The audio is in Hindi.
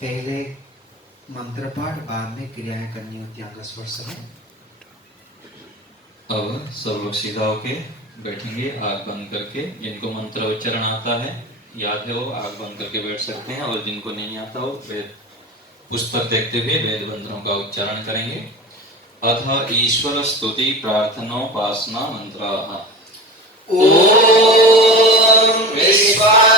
पहले मंत्र पाठ, बाद में क्रियाएं करनी होती है। स्वर समय। अब सब लोग सीधा होके बैठेंगे, आग बंद करके। जिनको मंत्र उच्चारण आता है, याद है, वो आग बंद करके बैठ सकते हैं, और जिनको नहीं आता हो वेद पुस्तक देखते हुए वेद मंत्रों का उच्चारण करेंगे। अथ ईश्वर स्तुति प्रार्थनोपासना मंत्राः। ओम विश्वा